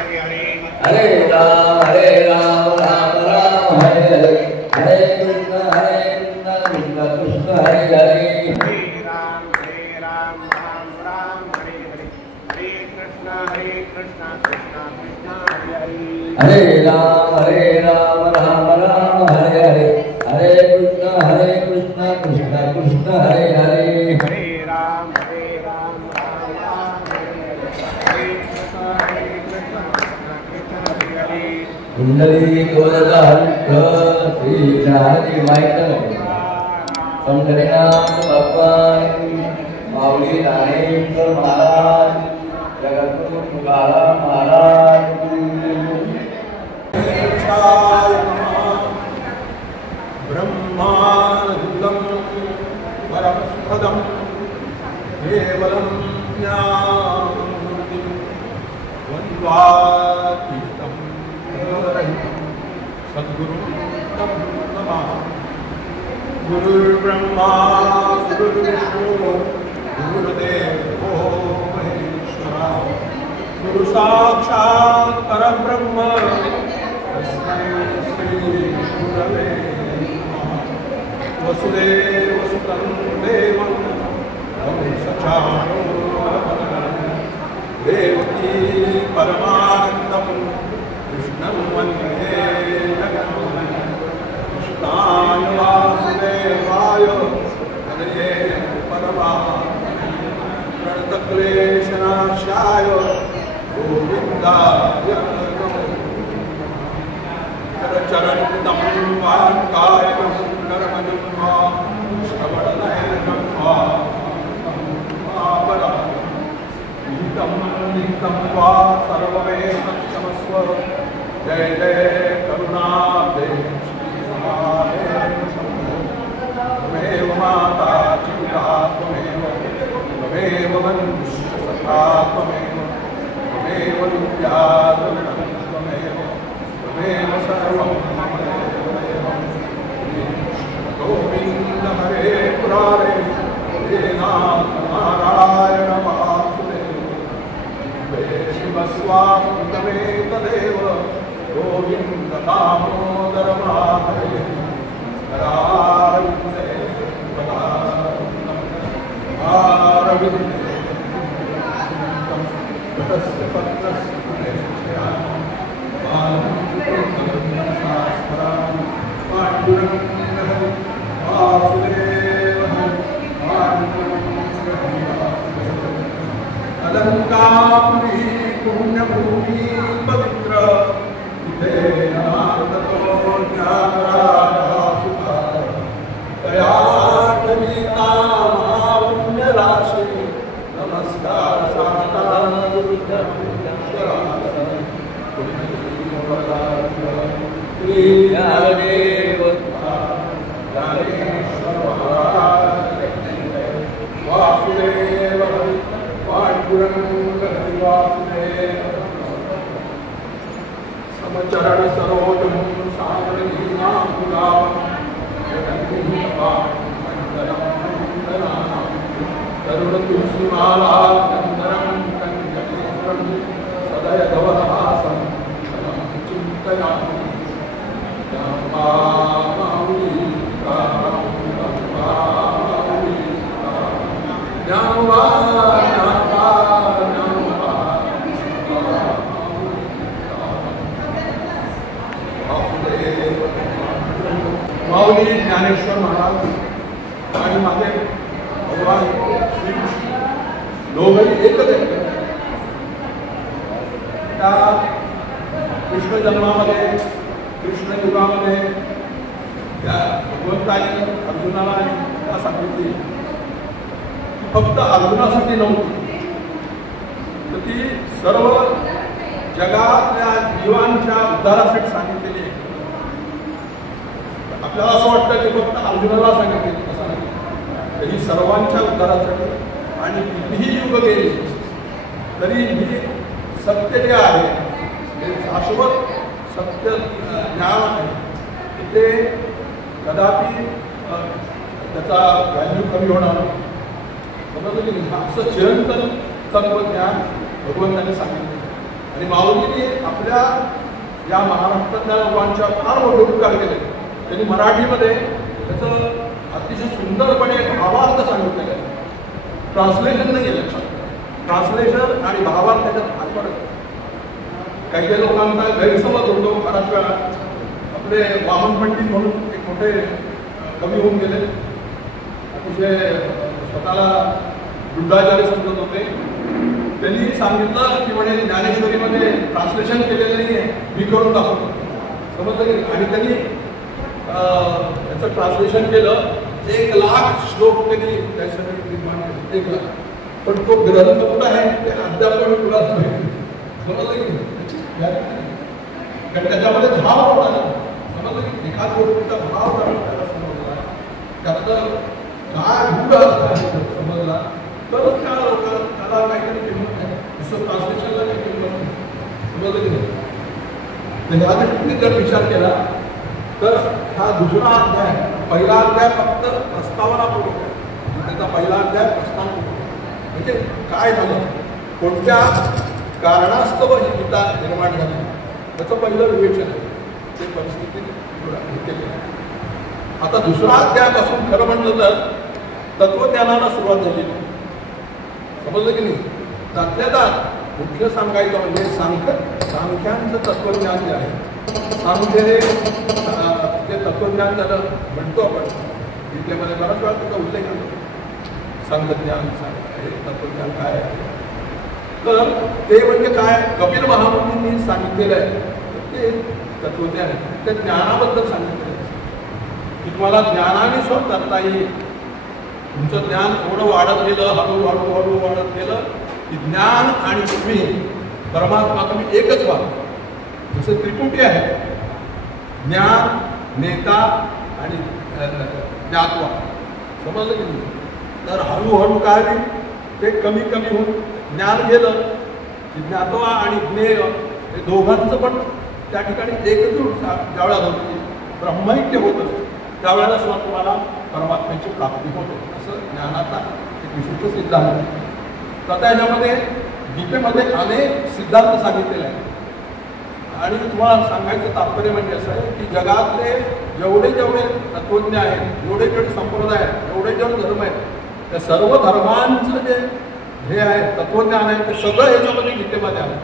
हरे राम राम राम हरे हरे हरे कृष्ण कृष्ण कृष्ण हरे हरे राम राम राम हरे हरे हरे कृष्ण कृष्ण कृष्ण हरे हरे हरे राम राम राम हरे हरे हरे कृष्ण कृष्ण कृष्ण कृष्ण हरे हरे हरे राम राम राम हरे हरे हरे कृष्ण कृष्ण कृष्ण हरे हरे कुंडली गोदहंत श्री हरि माइकल पंढरीनाथ भगवान माऊली ज्ञानेश्वर महाराज जगद्गुरु तुकाराम महाराज ब्रह्मानंदं परमसुखदं केवलं ज्ञानमूर्तिं वन्दातीतं रहितं सद्गुरुं तं नमामि। गुरुर्ब्रह्मा गुरुर्विष्णु गुरुर्देवो महेश्वरः गुरु साक्षात् परब्रह्म तस्मै श्री गुरवे वसुदेवसुतं देवं कंसचाणूरमर्दनं देवकी परमानन्दं कृष्णं वन्दे जगन्नाथं कृष्णाय वासुदेवाय हरये परमात्मने प्रणतक्लेशनाशाय गोविन्दाय नमः। चरणं वाङ्कायं कर्मजं वा श्रवणनयनं वा निहितं वा सर्वमेव क्षमस्व। जय जय करुणाब्धे त्वमेव माता पिता त्वमेव बन्धुश्च सखा त्वमेव विद्याधरणं त्वमेव सर्वं मम देव गोविन्द हरे मुरारे हे नाथ नारायण वासुदेव शिवस्वामितमेतदेव गोविन्द दामोदर माधवे कराविन्दे आरविन्दे तस्य पत्रस्य अलंकापुरी पुण्यभूमि पवित्र पुण्यराशि नमस्कार वासुदेव समचरण सरोजम तरुण तुलसीमाला कंदरम कंजनेत्रम सदय धवलहासम चिंतयामि माऊली ज्ञानेश्वर महाराज आणि माझे भगवान श्रीकृष्ण दोघंही एकच आहेत. त्या कृष्ण जन्मामध्ये कृष्ण युगामध्ये त्या भगवंतांनी अर्जुनाला गीता सांगितली फक्त अर्जुनासाठी नव्हती तर ती सर्व जगातल्या जीवांच्या उद्धारासाठी सांगितलेली आहे. आपल्याला असं वाटतं की फक्त अर्जुनाला सांगितले असं नाही तर ही सर्वांच्या उद्धारासाठी आणि कितीही युग गेली तरी ही सत्य जे आहे हे शाश्वत सत्य ज्ञान आहे ते कदापि त्याचा व्हॅल्यू कमी होणार नाही. समजलं की असं चिरंतन तत्वज्ञान भगवंतांनी सांगितलं आणि माऊलींनी आपल्या या महाराष्ट्रातल्या लोकांच्या फार मोठे उपकार केले. त्यांनी मराठीमध्ये त्याचं अतिशय सुंदरपणे भावार्थ सांगितलेलं आहे. ट्रान्सलेशन नाही आहे लक्षात. ट्रान्सलेशन आणि भावार्थ त्याच्यात फार फरक आहे. काही काही लोकांचा गैरसमज होतो बऱ्याच वेळा. आपले वामन पंडित म्हणून एक मोठे कवी होऊन गेले, अतिशय स्वतःला बुद्धाचार्य समजत होते. त्यांनी सांगितलं की म्हणे ज्ञानेश्वरीमध्ये ट्रान्सलेशन केलेलं नाही आहे, मी करून दाखवतो. समजलं की. आणि त्यांनी त्याचं ट्रान्सलेशन केलं. 1,00,000 श्लोक त्यांनी त्यासाठी निर्माण केले. 1,00,000. पण तो ग्रंथ कुठं आहे ते अद्याप तुला समजलं की. कारण त्याच्यामध्ये भाव होता. समजलं की एखाद गोष्टीचा भाव त्याला समजला, त्याचं काय गुढ समजला तरच त्या लोकांना त्याला काहीतरी किंमत आहे. जसं ट्रान्सलेशनला काही किंमत नाही. समजलं की नाही. तर ह्या गोष्टींनी जर विचार केला तर हा दुसरा अध्याय, पहिला अध्याय फक्त प्रस्तावनापूर्वक आहे. त्याचा पहिला अध्याय प्रस्तावनापूर्वक. म्हणजे काय झालं, कोणत्या कारणास्तव ही गीता निर्माण झाली त्याचं पहिलं विवेचन आहे. ते परिस्थिती केली. आता दुसरा अध्यायापासून खरं म्हटलं तर तत्वज्ञानाला सुरुवात झाली. समजलं की नाही. त्यातल्या त्यात मुख्य सांगायचं म्हणजे सांख्यांचं तत्वज्ञान जे आहे. सांख्य हे ते तत्वज्ञान झालं म्हणतो आपण. गीतेमध्ये बराच वेळा त्याचा उल्लेख आहे. सांख्यज्ञान हे तत्वज्ञान काय आहे तर ते म्हणजे काय, कपिल महामुनींनी सांगितलेलं आहे ते तत्वज्ञान आहे. त्या ज्ञानाबद्दल सांगितलेलं आहे की तुम्हाला ज्ञानाने स्वतः करता येईल. तुमचं ज्ञान थोडं वाढत गेलं, हळूहळू वाढत गेलं की ज्ञान आणि तुम्ही परमात्मा तुम्ही एकच व्हा. जसं त्रिपुटी आहे, ज्ञान, नेता आणि ज्ञात्वा. समजलं की नाही. तर हळूहळू काय ते कमी कमी होऊन ज्ञान गेलं की ज्ञात्वा आणि ज्ञेय हे दोघांचं पण त्या ठिकाणी एकजूट ज्यावेळेला होती, ब्रह्मैक्य होतं, त्यावेळेला सुद्धा तुम्हाला परमात्म्याची प्राप्ती होते. असं ज्ञानाचा एक विशिष्ट सिद्धांत. तर त्याच्यामध्ये गीतेमध्ये अनेक सिद्धांत सांगितलेले आहेत. आणि तुम्हाला सांगायचं तात्पर्य म्हणजे असं आहे की जगातले जेवढे जेवढे तत्वज्ञ आहेत, जेवढे जेवढे संप्रदाय आहेत, जेवढे जेवढे धर्म आहेत, त्या सर्व धर्मांचं जे हे आहे तत्वज्ञान आहे ते सगळं याच्यामध्ये गीतेमध्ये आहे.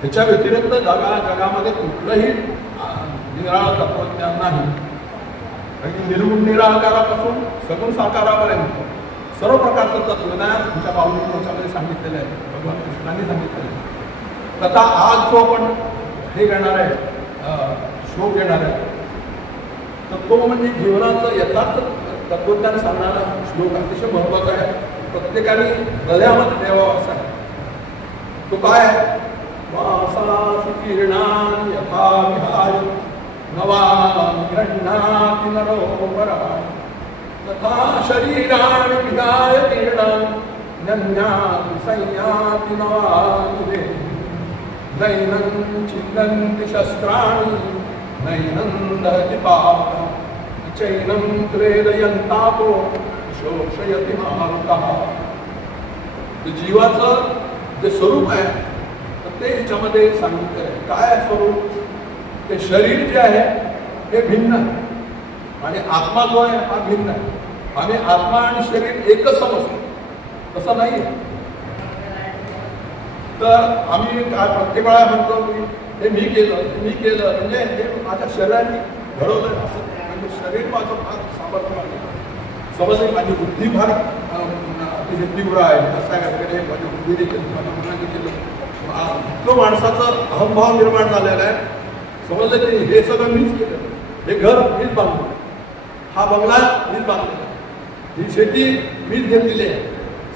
त्याच्या व्यतिरिक्त जगामध्ये कुठलंही निराळं तत्वज्ञान नाही. आणि निर्गुण निराकारापासून सगुण साकारापर्यंत सर्व प्रकारचं तत्वज्ञान तुमच्या बाहुली त्याच्यामध्ये सांगितलेलं आहे. भगवान कृष्णांनी सांगितलेलं आहे. आता आज जो आपण हे घेणार आहे, श्लोक घेणार आहे, तर तो म्हणजे जीवनाचं यथार्थ तत्वज्ञान सांगणारा श्लोक अतिशय महत्वाचा आहे. प्रत्येकाने हृदयामध्ये ठेवावा असा आहे. तो काय आहे, वासासि किरणानि यथा विहाय नवानि गृह्णाति नरो वराणि तथा शरीराणि विहाय किरणानि नन्याति संयाति नवानि देहि नैनं छिन्दन्ति शस्त्राणि नैनं दहति पावकः चैनं क्रेदयन्तापो शोषयति मारुतः. जीवाचं जे स्वरूप आहे ते ह्याच्यामध्ये सांगितलं आहे. काय स्वरूप, ते शरीर जे आहे हे भिन्न आहे आणि आत्मा जो आहे हा भिन्न आहे. आम्ही आत्मा आणि शरीर एकच समजतो, तसं नाही. तर आम्ही काय प्रत्येक वेळा म्हणतो की हे मी केलं म्हणजे हे माझ्या शरीराने घडवलं असं. म्हणजे शरीर माझं फार सामर्थ्य समजले. माझी बुद्धी फार तीव्र आहे. असं आहे माझी बुद्धीने केलं, माझ्या मनाने केलं. तो माणसाचं अहंभाव निर्माण झालेला आहे. समजलं की हे सगळं मीच केलं, हे घर मीच बांधलं, हा बंगला मीच बांधलेला, ही शेती मीच घेतलेली आहे.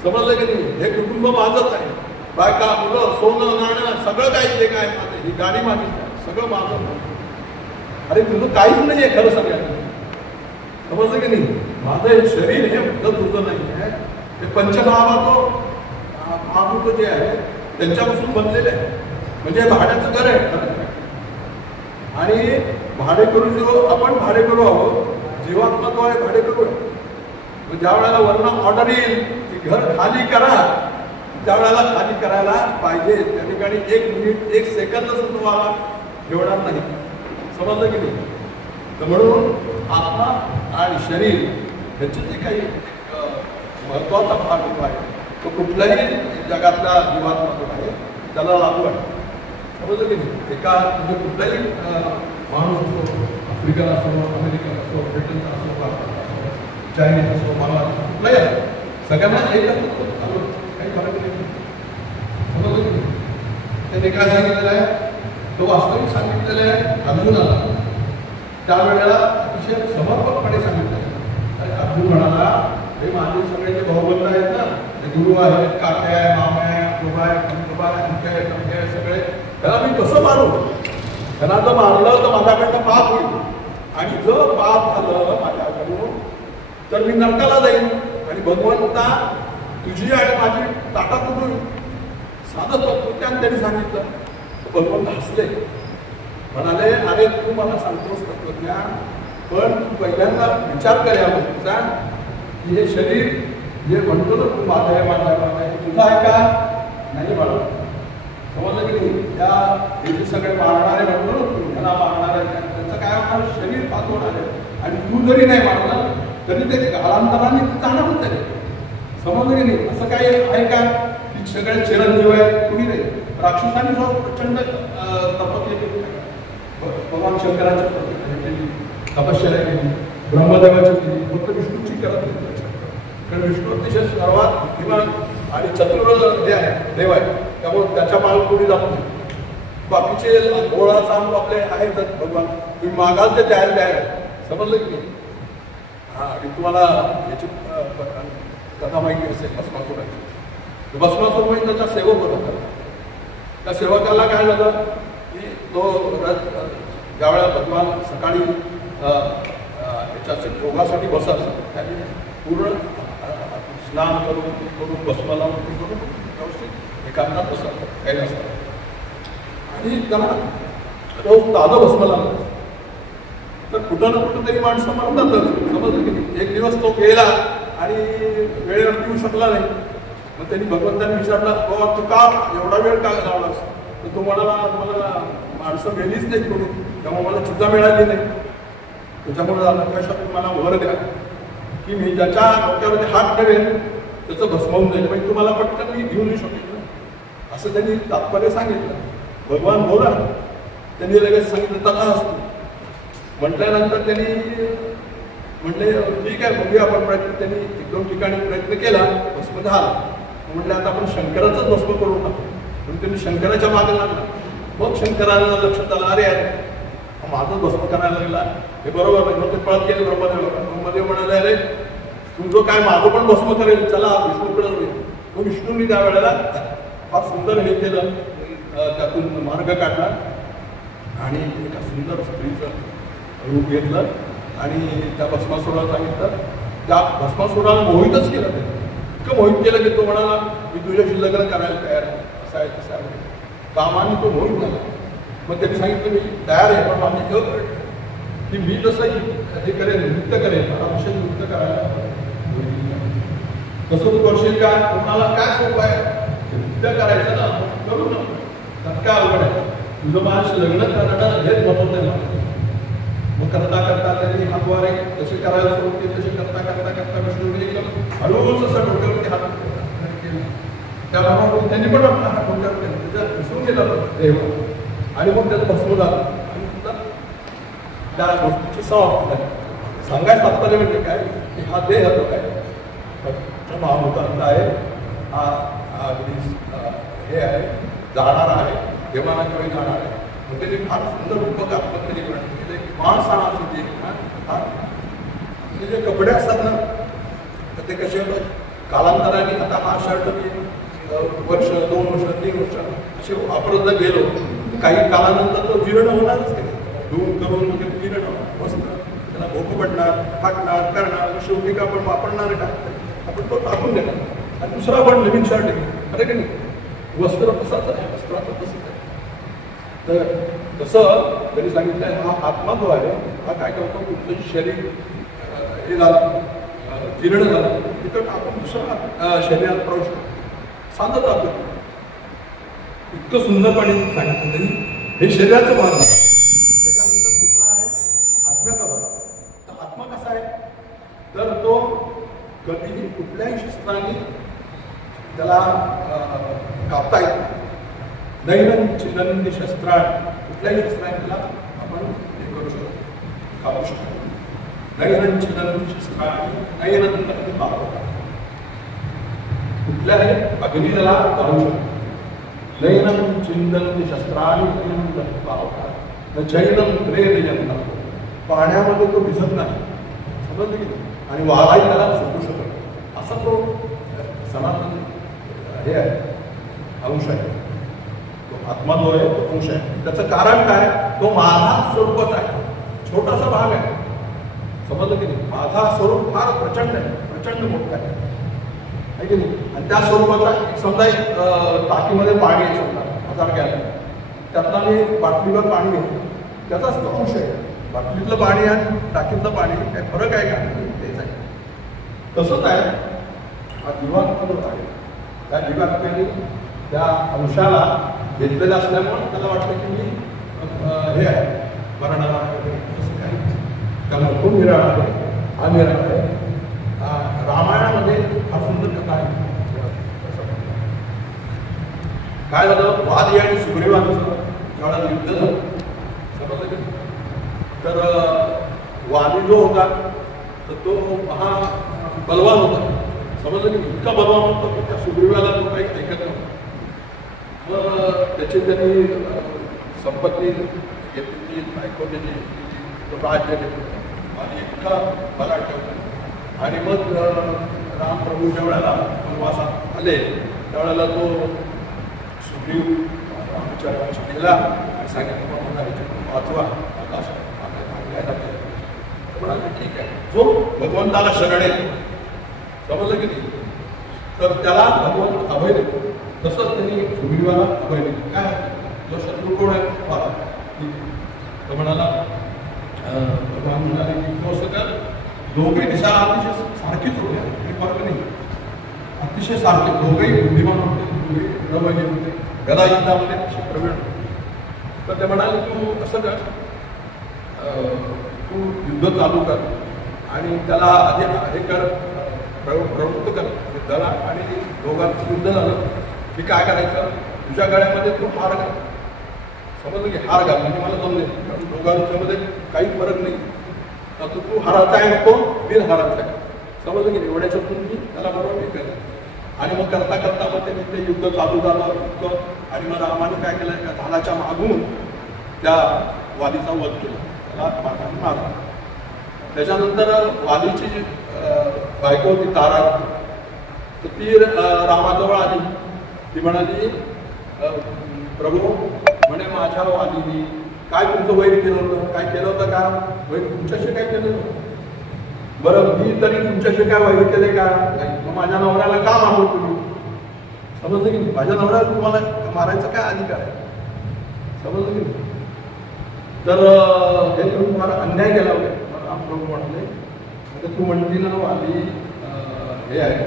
समजलं की नाही, हे कुटुंब माझंच आहे, बायका मुलं सोनं नाणं सगळं काही जे काय माझं, ही गाडी माझीच आहे, सगळं माझं. अरे तुझं काहीच नाही आहे खरं सगळ्यांना. समजलं की नाही, माझं हे शरीर हे तुझं नाही आहे. ते पंचमहाभूत जे आहे त्यांच्यापासून बनलेलं आहे. म्हणजे भाड्याचं घर आहे. आणि भाडेकरू जो आपण भाडेकरू आहोत, जीवात्मा जो आहे भाडेकरू आहे. ज्या वेळेला वर्ण ऑर्डर येईल की घर खाली करा, त्यावेळेला खाली करायला पाहिजे. त्या ठिकाणी 1 मिनिट 1 सेकंद तुम्हाला ठेवणार नाही. समजलं की नाही? तर म्हणून आत्मा आणि शरीर ह्याचे जे काही महत्वाचा भाग जो आहे तो कुठल्याही जगातल्या जीवात्मा आहे त्याला लागू आहे. समजलं की नाही? एका म्हणजे कुठलाही माणूस असो, आफ्रिकन असो, अमेरिकन असो, ब्रिटनचा असो, भारताचा असो, चायनीज असो, मला कुठलाही असो, सगळ्यांना एकच काही फरक नाही. समजलं की नाही? त्यांनी काय सांगितलेलं आहे? तो वास्तविक सांगितलेलं आहे अर्जुनाला. त्यावेळेला अतिशय समर्पकपणे सांगितलं. अर्जुन म्हणाला, हे माझे सगळे जे भाऊबंध आहेत ना, ते गुरु आहेत, काका आहे, मामा आहे, आजोबा आहे, पंजोबा आहे, अंके आहे, तमके आहे, सगळे त्याला मी कसं मारू? त्यांना जर मारलं तर माझ्याकडनं पाप होईल, आणि जर पाप झालं माझ्याकडून तर मी नरकाला जाईन, आणि भगवंता तुझी आणि माझी ताटातूट होईल. साधं तत्वज्ञान त्यांनी सांगितलं. भगवंत हसले, म्हणाले, अरे तू मला सांगतोस तत्वज्ञान, पण तू पहिल्यांदा विचार कर याचा की हे शरीर जे म्हणतो ना तू माझं आहे, माझं आहे, माझं आहे, तुझं आहे का? नाही मला. समजलं की नाही? त्या हे जे सगळे मारणारे म्हणतो ना तू ह्याला मारणारे, त्याचं काय होणार? शरीर पाठवणार आहे. आणि तू जरी नाही मारलं तरी ते काळांतराने जाणारच आहे. समजलं की नाही? असं काही आहे का की सगळे चिरंजीव आहेत? कुणी नाही. राक्षसांनी जो प्रचंड तपस्या केली, भगवान शंकराची केली, तपश्चर्या केली, ब्रह्मदेवाची केली, फक्त विष्णूची करत नाही. कारण विष्णू अतिशय सर्वात बुद्धिमान आणि चतुर हे आहे, देव आहे. त्यामुळे त्याच्या मागे कोणी जात नाही. बाकीचे गोळा सांग आपले आहेतच भगवान, तुम्ही मागाल ते द्यायला द्यायला. समजलं की नाही? हा, आणि तुम्हाला याची कथा माहिती असेल भस्मासुराची. भस्मासुर म्हणजे त्याचा सेवक होता. त्या सेवकाला काय झालं की तो ज्यावेळेला भगवान सकाळी याच्या योगासाठी बसत त्याने पूर्ण स्नान करून भस्म लावून करून व्यवस्थित एकांतात बसत काही नसतं, आणि त्याला रोज ताजं भस्म लावलं. तर कुठं ना कुठं तरी माणसं म्हणतातच. समजलं की एक दिवस तो गेला आणि वेळेवर येऊ शकला नाही. मग त्यांनी भगवंतांनी विचारला, बाबा तू का एवढा वेळ का लावलास? तर तो म्हणाला, मला माणसं गेलीच नाही करून, त्यामुळे मला सुद्धा मिळाली नाही. त्याच्यामुळे आकाशातून मला वर द्या की मी ज्याच्या डोक्यावरती हात ठेवेन त्याचं भस्म होऊन जाईल, म्हणजे तुम्हाला पटकन मी घेऊन येऊ शकेन असं त्यांनी तात्पर्य सांगितलं. भगवान बोला, त्यांनी लगेच सांगितलं तथा असतो. म्हटल्यानंतर त्यांनी म्हटले ठीक आहे बघूया आपण प्रयत्न. त्यांनी 1-2 ठिकाणी प्रयत्न केला, भस्म झाला. म्हटलं आता आपण शंकराचंच भस्म करू टाकू. म्हणून त्यांनी शंकराच्या मागे लागला. मग शंकराला लक्षात आलं, अरे अरे माझं भस्म करायला लागला, हे बरोबर नाही. मग ते पळत गेले ब्रह्मदेव. ब्रह्मदेव म्हणाले, अरे तुझं काय माझं पण भस्म करेल, चला विष्णूकडे होईल. मग विष्णूंनी त्या वेळेला फार सुंदर हे केलं, त्यातून मार्ग काढला आणि एका सुंदर स्त्रीचं रूप घेतलं आणि त्या भस्मासुराला सांगितलं. त्या भस्मासुराला मोहितच केलं. ते इतकं मोहित केलं की तो म्हणाला, मी तुझ्याशी लग्न करायला तयार आहे, असं आहे तसं आहे. कामाने तो मोहित झाला. मग त्यांनी सांगितलं, मी तयार आहे, पण माझी अट की मी जसं हे करेन, नृत्य करेन, मला विषय नृत्य करायला तसं तू करशील का? तुम्हाला काय सोपं आहे? नृत्य करायचं ना, करू ना. त्यात काय अवघड आहे? तुझं माझ्याशी लग्न करणं हेच महत्त्वाचं आहे. मग करता करता त्यांनी हातवारे जसे करायला सुरू केले, तसे करता करता करता विष्णूने एकदम हळूच असं डोक्यावरती हात केला. त्याप्रमाणे त्यांनी पण आपला हात डोक्यावर केला, त्याच्यात विसरून गेला देव, आणि मग त्याचं भस्म झालं. आणि त्या गोष्टीची समाप्ती झाली. सांगायचं तात्पर्य म्हणजे काय की हा देह तो काय महाभूतांचा आहे, हा हे आहे, जाणार आहे, देवानाच्या वेळी जाणार आहे. मग त्यांनी फार सुंदर रूपक आत्महत्या केले. माणसाचे जे कपडे असतात ना, तर ते कसे कालांतराने आता हा शर्ट मी वर्ष 2 वर्ष 3 वर्ष असे वापरत जर गेलो, काही कालानंतर तो जीर्ण होणारच नाही. धुवून करून वगैरे जीर्ण होणार, वस्त्र त्याला भोक पडणार, फाटणार, करणार. शेवटी का आपण वापरणार टाकतो, आपण तो टाकून देणार आणि दुसरा पण नवीन शर्ट घेऊ. अरे की नाही? वस्त्र तसाच आहे, वस्त्राचं तसंच आहे. तर तसं त्यांनी सांगितलं, हा आत्मा जो आहे हा काय करतो, कुठलंही शरीर हे झालं, जीर्ण झालं, तिथं आपण दुसरा शरीरात प्रवेश करतो. सांगत आपण इतकं सुंदरपणे सांगितलं त्यांनी. हे शरीराचं भाग आहे. त्याच्यानंतर दुसरा आहे आत्म्याचा भाग. तर आत्मा कसा आहे तर तो कधीही कुठल्याही शस्त्राने त्याला कापता येत नाही. नैनं छिन्नन्ति शस्त्राणि, कुठल्याही शस्त्राने त्याला आपण हे करू शकतो, कापू शकतो. नैनं छिन्नन्ति शस्त्राणि नैनं तन्ति पावकाः, कुठल्याही अग्नी त्याला जाळू शकतो. नैनं छिन्नन्ति शस्त्राणि नैनं तन्ति पावकाः न चैनं क्लेदयन्तः, पाण्यामध्ये तो भिजत नाही, समजलं की. आणि वाराही त्याला सुटू शकत. असा तो सनातन हे आहे, अंश आहे. तो आत्मा जो आहे तो अंश आहे. त्याचं कारण काय, तो माझा स्वरूपच आहे. छोटासा भाग आहे, समजलं की नाही. माझा स्वरूप फार प्रचंड आहे, प्रचंड मोठा आहे की नाही. आणि त्या स्वरूपाचा समजा एक टाकीमध्ये पाणी आहे, समजा 1000 गॅलन, त्यातला मी बाटलीवर पाणी घेतो, त्याचाच तो अंश आहे. बाटलीतलं पाणी आणि टाकीतलं पाणी काय फरक आहे का, तेच आहे. तसंच आहे हा जीवात्मा जो आहे, त्या जीवात्म्याने त्या अंशाला घेतलेलं असल्यामुळे त्याला वाटतं की मी हे आहे मरणाला असं काही. त्यामुळे तो निराळा आहे, हा निराळा आहे. रामायणामध्ये फार सुंदर कथा आहे. काय झालं, वाली आणि सुग्रीवांचं ज्यावेळेला युद्ध झालं, समजलं की. तर वाली जो होता तर तो महा बलवान होता, समजलं की. इतका बलवान होता की त्या सुग्रीवाला तो काही ऐकत नव्हता. मग त्याची त्यांनी संपत्ती घेतली, बायको त्याची, तो राज्य घेतलं आणि इतका बलाढ्य होता. आणि मग रामप्रभू ज्या वेळेला वनवासात आले त्यावेळेला तो सुग्रीव रामाच्या गेला आणि सांगितलं मला ह्याच्यातून वाचवा, म्हणाले ठीक आहे. जो भगवंताला शरण आहे, समजलं की नाही, तर त्याला भगवंत अभय देतो. तसंच त्यांनी सुग्रीवाला अभय दिले. काय जो शत्रू कोण आहे, तो म्हणाला, भगवान म्हणाले की तो सगळं दोघे दिसायला अतिशय सारखीच होते, काही फरक नाही, अतिशय सारखे. दोघेही बुद्धिमान होते, दोघे प्रबळ होते, गदा युद्धामध्ये असे प्रवीण होते. तर ते म्हणाले तू असं कर, तू युद्ध चालू कर आणि त्याला आधी हे कर, प्रवृत्त कर युद्धाला. आणि दोघांचं युद्ध झालं की काय करायचं, तुझ्या गळ्यामध्ये तू हार घाल, समजलं की. हार घाल म्हणजे मला जमले, कारण दोघांच्यामध्ये काही फरक नाही. तर तू हाराचा आहे, तो बिनहाराचा आहे, समजलं की. एवढ्याच्यातून मी त्याला बरोबर हे केलं. आणि मग करता करता मग त्यांनी ते युद्ध चालू झालं युद्ध. आणि मग रामाने काय केलं, का झाडाच्या मागून त्या वालीचा वध केला, त्याला मार्गाने मारला. त्याच्यानंतर वालीची जी बायको होती तारा, तर ती रामाजवळ आली. ती म्हणाली, प्रभू म्हणे माझ्या वालीनी काय तुमचं वैर केलं होतं, काय केलं होतं का, वैर तुमच्याशी काय केलं होतं, बरं मी तरी तुमच्याशी काय वैर केले का, मग माझ्या नवऱ्याला का मारलो तुम्ही, समजलं की नाही. माझ्या नवऱ्याला तुम्हाला मारायचा काय अधिकार आहे, समजलं की नाही. तर हे तुम्ही मला अन्याय केला होता. रामप्रभू म्हटले, आता तू म्हणली ना वाली हे आहे,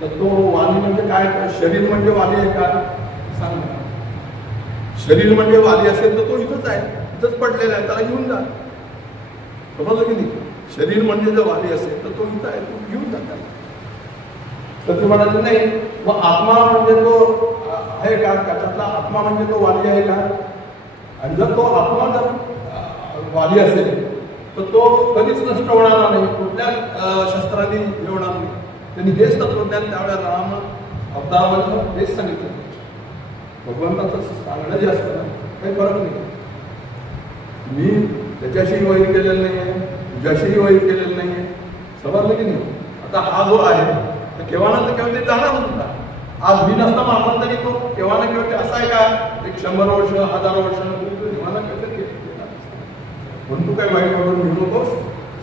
तर तो वाली म्हणजे काय, शरीर म्हणजे वाली आहे का सांग ना. शरीर म्हणजे वाली असेल तर तो इथंच आहे, इथंच पडलेला आहे, त्याला घेऊन जा, समजलं की नाही. शरीर म्हणजे जर वाली असेल तर तो इथं आहे, तो घेऊन जा त्याला. तर ते म्हणाले नाही, मग आत्मा म्हणजे तो आहे का, त्याच्यातला आत्मा म्हणजे तो वाली आहे का. आणि जर तो आत्मा जर वाली असेल तर तो कधीच नष्ट होणार नाही, कुठल्या शस्त्राने मिळवणार नाही. त्यांनी हेच तत्वज्ञान त्यावेळेला राम अवतारामध्ये हेच सांगितलं. भगवंताचं सांगणं जे असतं ना, काही फरक नाही. मी त्याच्याशीही वैर केलेलं नाही आहे, तुझ्याशीही वैर केलेलं नाही आहे, समजलं की नाही. आता हा जो आहे तर केव्हा ना तर केव्हा ते जाणारच होता. आज मी नसता मारला तरी तो केव्हा ना केव्हा ते असं आहे का, एक 100 वर्ष 1000 वर्ष केव्हा ना केव्हा म्हणून तू काही वाईट वाटून घेऊ नकोस,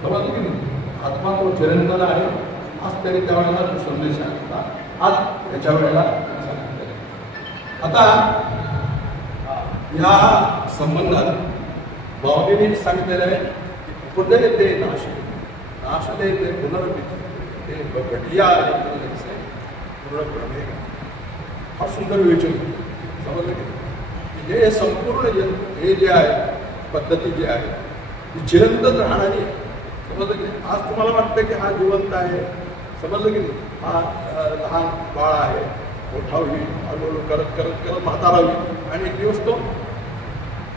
समजलं की नाही. आत्मा तो चिरंतन आहे. आज तरी त्यावेळेला तो संदेश सांगितला, आज त्याच्या वेळेला सांगितलं. आता या संबंधात भावनेने सांगितलेलं आहे की पुढे येते नाश, नाशले येते पुनर्विधी, ते घटिया पूर्ण फार सुंदर विवेचन समजलं की हे संपूर्ण हे जे आहे पद्धती जी आहे ती चिरंतन राहणारी आहे. समजलं की आज तुम्हाला वाटतं की हा जिवंत आहे, समजलं की नाही, हा लहान बाळ आहे, मोठा होईल, हळूहळू करत करत करत म्हातारा होईल आणि एक दिवस तो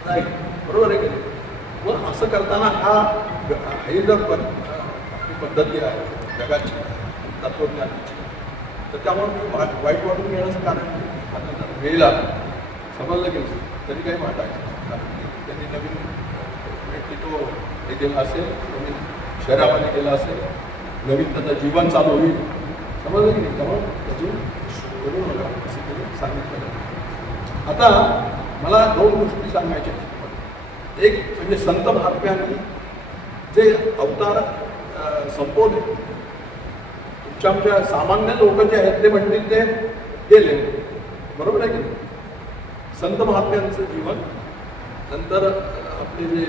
नाही. बरोबर आहे की नाही? मग असं करताना ही जर पद्धती आहे जगाची तत्वज्ञानाची, तर त्यामुळे मी वाईट वाटून घेण्याचं कारण वेळेला समजलं की नाही तरी काही वाटायचं, कारण त्यांनी नवीन व्यक्ती तो हे गेला असेल, नवीन शहरामध्ये गेला असेल, नवीन त्याचं जीवन चालू होईल, समजलं की नाही, त्यामुळे त्याची बोलू नका असं त्यांनी सांगितलं. आता मला 2 गोष्टी सांगायच्या. एक म्हणजे संत महात्म्यांनी जे अवतार संपवले, आमच्या सामान्य लोक जे आहेत ते म्हणतील ते गेले, बरोबर आहे की नाही. संत महात्म्यांचं जीवन, नंतर आपले जे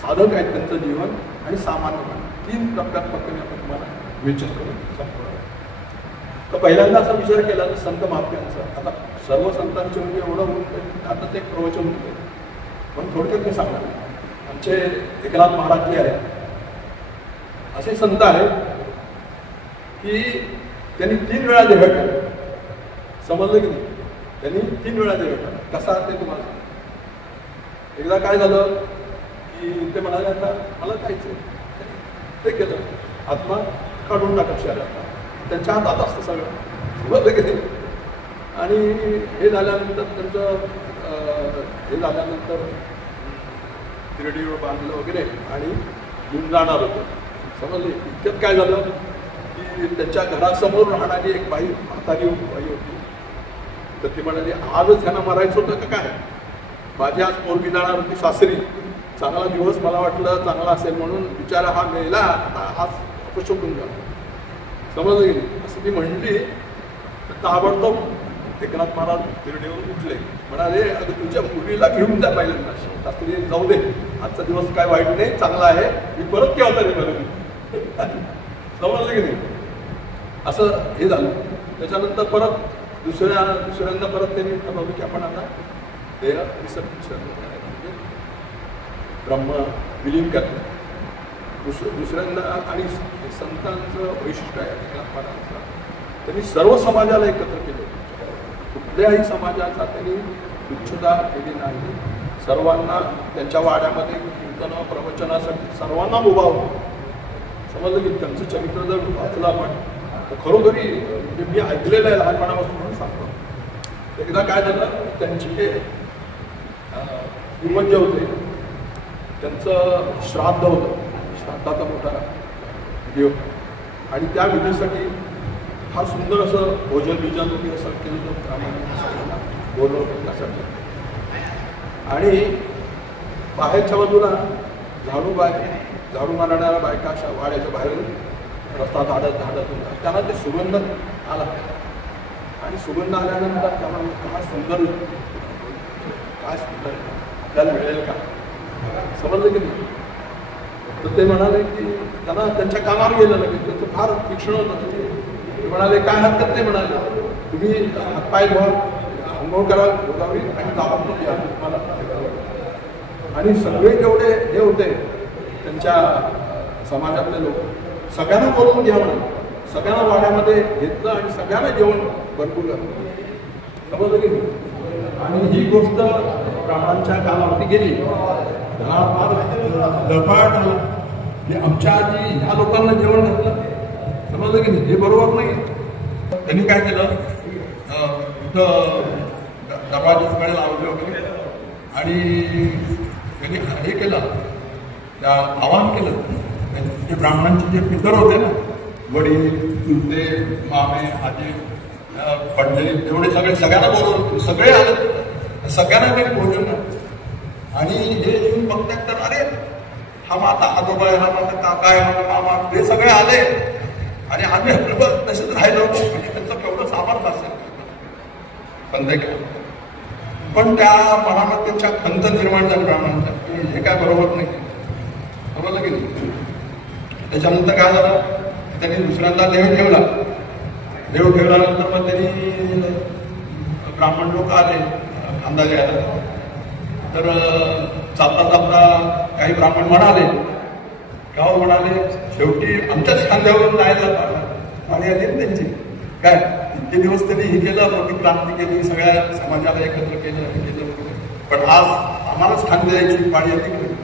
साधक आहेत त्यांचं जीवन आणि सामान्य जीवन, 3 टप्प्यात आपण तुम्हाला विचार करून संपूर्ण. तर पहिल्यांदा असा विचार केला तर संत महात्म्यांचा, आता सर्व संतांचे म्हणजे एवढं होऊन आता ते प्रवचन होते, पण थोडक्यात मी सांगणार. आमचे एकनाथ महाराज जे आहेत असे संत आहेत की त्यांनी 3 वेळा देह केला, समजलं की नाही. त्यांनी 3 वेळा देह केला. कसा ते तुम्हाला सांग. एकदा काय झालं की ते म्हणाले आता मला जायचं, ते केलं, आत्मा काढून टाकत शरीरात, त्यांच्या हातात असतं सगळं, समजलं की नाही. आणि हे झाल्यानंतर त्यांचं हे झाल्यानंतर तिरडीवर बांधलं वगैरे आणि घेऊन जाणार होतं, समजले. इतक्यात काय झालं की त्यांच्या घरासमोर राहणारी एक बाई, म्हातारी बाई होती, तर ती म्हणाली आजच त्यांना मरायचं होतं का काय, माझी आज पोरगी जाणार होती सासरी, चांगला दिवस मला वाटलं चांगला असेल म्हणून बिचारा हा मेला, आता आज अपशकुन झाला, समजलं की नाही. असं ती म्हणली तर ताबडतोब एकनाथ महाराज तिरडीवर उठले, म्हणाले अगं तुझ्या मुलीला घेऊन जा पहिल्यांदा, शास्त्री जाऊ दे, आजचा दिवस काय वाईट नाही, चांगला आहे, मी परत केव्हा तरी बरं, समजलं की नाही. असं हे झालं. त्याच्यानंतर परत दुसऱ्यांदा परत त्यांनी ठरवलं की आपण आता ते विसर्जन म्हणजे ब्रह्म विलीन करतो. दुसऱ्यांदा आणि संतांचं वैशिष्ट्य आहे एकनाथ महाराजांचं, त्यांनी सर्व समाजाला एकत्र केले, कुठल्याही समाजाचा त्यांनी तुच्छता केली नाही, सर्वांना त्यांच्या वाड्यामध्ये कीर्तन प्रवचनासाठी सर्वांना उभा होतो, समजलं की. त्यांचं चरित्र जर वाचलं आपण तर खरोखरी म्हणजे मी ऐकलेलं आहे लहानपणापासून म्हणून सांगतो. एकदा काय झालं, त्यांचे पूर्वज होते त्यांचं श्राद्ध होतं, श्राद्धाचा मोठा विधी होता आणि त्या विधीसाठी फार सुंदर असं भोजन बिजन वगैरे असं केलं होतं, बोलवलं त्यासाठी. आणि बाहेरच्या बाजूला झाडू मारणाऱ्या बायका अशा वाड्याच्या बाहेरून रस्ता झाडत त्यांना ते सुगंध आला आणि सुगंध आल्यानंतर त्यांना काय सुंदर आपल्याला मिळेल का, समजलं की नाही. तर ते म्हणाले की त्यांना त्यांच्या कामावर गेलं लगेच, त्यांचं फार तीक्ष्ण होतं. ते म्हणाले काय हरकत नाही, म्हणाले तुम्ही हातपाय धुवा, अंघोळ करा गोदावरी आणि ताबडतोब या तुम्हाला. आणि सगळे जेवढे हे होते त्यांच्या समाजातले लोक सगळ्यांना बोलवून घ्या म्हणून सगळ्यांना वाड्यामध्ये घेतलं आणि सगळ्यांना जेवण भरपूर घातलं, समजलं की नाही. आणि ही गोष्ट ब्राह्मणांच्या कानावरती गेली, त्याला फार धडपड झाला की आमच्या आधी ह्या लोकांना जेवण घातलं, समजलं की नाही, हे बरोबर नाही. त्यांनी काय केलं, इथं दरवाजाकडे लावले वगैरे आणि त्यांनी हे केलं, त्या आवाहन केलं. जे ब्राह्मणांचे जे पितर होते ना, वडील चुलते मामे आजी पडलेले तेवढे सगळ्यांना बोलवलं, सगळे आले, सगळ्यांना काही भोजन नाही. आणि हे येऊन बघतात तर अरे हा माझा आजोबा आहे, हा माझा काका आहे, माझा मामा, हे सगळे आले आणि आम्ही तसेच राहिलो. म्हणजे त्यांचं केवढं सामर्थ्य असेल संध्याकाळ, पण त्या मनामध्ये त्यांच्या खंत निर्माण झाली ब्राह्मणांच्या की हे काय बरोबर नाही, समजलं की नाही. त्याच्यानंतर काय झालं, त्यांनी दुसऱ्यांदा देह ठेवला देव ठेवल्यानंतर मग त्यांनी ब्राह्मण लोक आले कांदा घ्यायला. तर चालता चालता काही ब्राह्मण म्हणाले, गाव म्हणाले, शेवटी आमच्याच खांद्यावरून जायला पाणी आली त्यांची. काय इतके दिवस त्यांनी हे केलं, मोठी क्रांती केली, सगळ्या समाजाला एकत्र केलं, हे केलं वगैरे, पण आज आम्हालाच खांदे द्यायची पाणी आली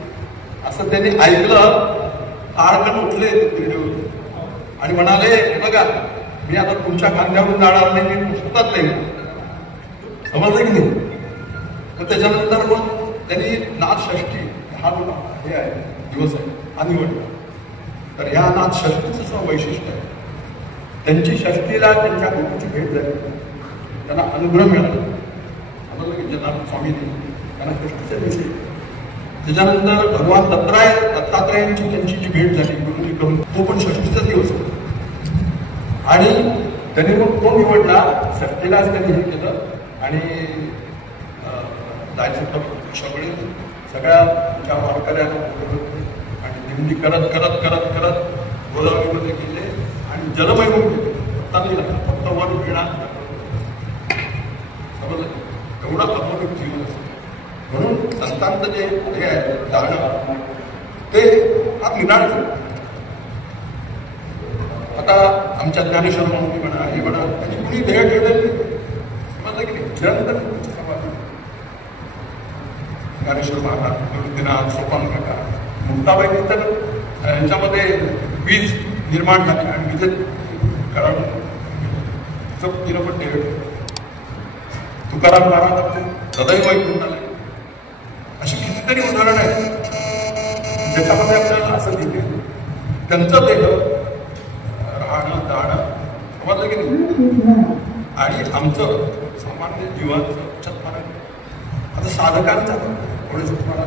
असं त्यांनी ऐकलं. आडकन उठले आणि म्हणाले, बघा मी आता तुमच्या खांद्यावरून जाणार नाही, मी स्वतःच नाही. समजलं की नाही? मग त्याच्यानंतर मग त्यांनी नाथषष्ठी हा जो हे आहे दिवस आहे हा निवडला. तर ह्या नाथषष्ठीचं वैशिष्ट्य आहे. त्यांची षष्टीला त्यांच्या गुरुची भेट झाली, त्यांना अनुग्रह मिळाला. समजलं की जनार्दन स्वामींनी त्यांना षष्टीच्या दिवशी. त्याच्यानंतर भगवान दत्तात्रयांची त्यांची जी भेट झाली गुरुजी करून, तो पण षष्टीचा दिवस होता. आणि त्यांनी मग तो निवडला षष्टीलाच त्यांनी हे केलं. आणि जायचं तर सगळ्या ज्या वारकऱ्यांना आणि दिंडी करत करत करत करत गोदावरीमध्ये गेले आणि जलमय होऊन गेले. फक्त वर घेणार समजलं, एवढा अद्भुत जीवन असतं. म्हणून संतांचं जे हे आहे जाणं ते हा निराळ. आता आमच्या ज्ञानेश्वर माऊली म्हणा, हे म्हणा, त्यांनी कुणी ध्येय ठेवलेलं समजलं की नाही, निरंतर समाज. ज्ञानेश्वर महाराज, निवृत्तीनाथ, सोपान काका, मुक्ताबाई, तर यांच्यामध्ये वीज निर्माण झाली आणि विजेत कारण तिनं पण ध्येय. तुकाराम महाराज हृदय वैकुंठ आले. अशी कितीतरी उदाहरण आहेत ज्याच्यामध्ये आपल्याला असं दिले त्यांचं देह राहणं दाणं समजलं की नाही. आणि आमचं सामान्य जीवाचं छत्तर आता साधकांचा थोडे तुम्हाला